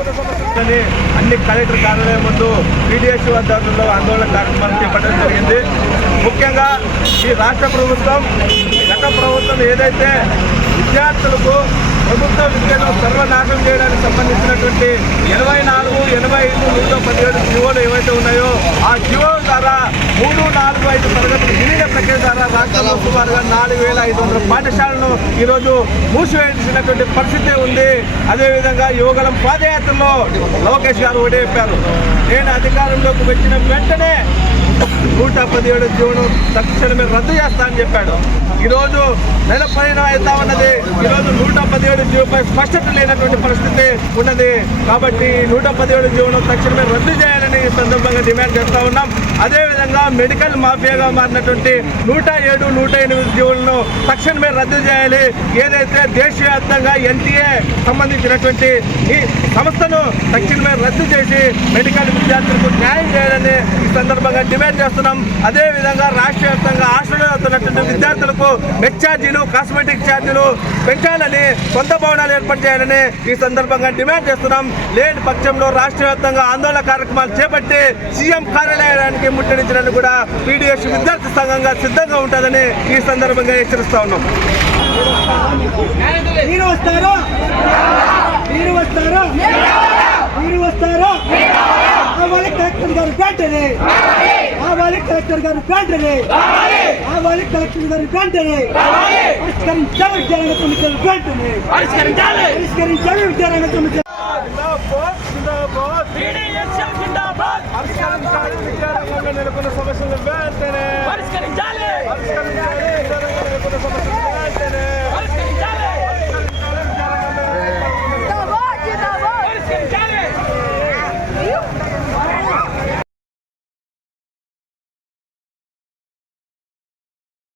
అన్ని కలెక్టర్ కార్యాలయం ముందు పీడిఎస్ ఆధ్వర్యంలో ఆందోళన కార్యక్రమాలు చేపట్టడం జరిగింది. ముఖ్యంగా ఈ రాష్ట్ర ప్రభుత్వం గత ప్రభుత్వం ఏదైతే విద్యార్థులకు ప్రభుత్వ విద్యను సర్వనాశనం చేయడానికి సంబంధించినటువంటి 84, 85, 117 జీవోలు ఏవైతే ఉన్నాయో ఆ జీవోల ద్వారా 3, 4, 5 తరగతులు విలీన ప్రక్రియ ద్వారా రాష్ట్రంలో సుమారుగా 4,500 పాఠశాలను ఈరోజు మూసివేసినటువంటి పరిస్థితి ఉంది. అదేవిధంగా యువగలం పాదయాత్రలో లోకేష్ గారు ఒకటే చెప్పారు, నేను అధికారంలోకి వచ్చిన వెంటనే 117 జీవోను తక్షణమే రద్దు చేస్తా అని చెప్పాడు. ఈరోజు నెల పైన అవుతా ఉన్నది. ఈరోజు 117 జీవోపై స్పష్టత లేనటువంటి పరిస్థితి ఉన్నది. కాబట్టి 117 జీవోను తక్షణమే రద్దు చేయాలని ఈ సందర్భంగా డిమాండ్ చేస్తూ ఉన్నాం. అదేవిధంగా మెడికల్ మాఫియాగా మారినటువంటి 107, 108 జీవోలను తక్షణమే రద్దు చేయాలి. ఏదైతే దేశవ్యాప్తంగా ఎన్టీఏ సంబంధించినటువంటి ఈ సంస్థను తక్షణమే రద్దు చేసి మెడికల్ విద్యార్థులకు న్యాయం చేయాలని ఈ సందర్భంగా డిమాండ్ చేస్తున్నాం. అదేవిధంగా రాష్ట్ర వ్యాప్తంగా హాస్టల్లో అవుతున్నటువంటి విద్యార్థులకు నెట్ ఛార్జీలు, కాస్మెటిక్ ఛార్జీలు పెంచాలని, సొంత భవనాలు ఏర్పాటు చేయాలని ఈ సందర్భంగా డిమాండ్ చేస్తున్నాం. లేని పక్షంలో రాష్ట్ర వ్యాప్తంగా ఆందోళన కార్యక్రమాలు చేపట్టి సీఎం కార్యాలయానికి ముట్టడించడానికి కూడా పీడీఎస్ విద్యార్థి సంఘంగా సిద్ధంగా ఉంటుందని ఈ సందర్భంగా హెచ్చరిస్తా ఉన్నాం. కలెక్టర్ గారు వెంటనే కలెక్టర్ గారు వెంటనే పరిష్కరించాలి విద్యారంగ సమస్యలు వెంటనే పరిష్కరించాలి విద్యారంగ సమస్యలు.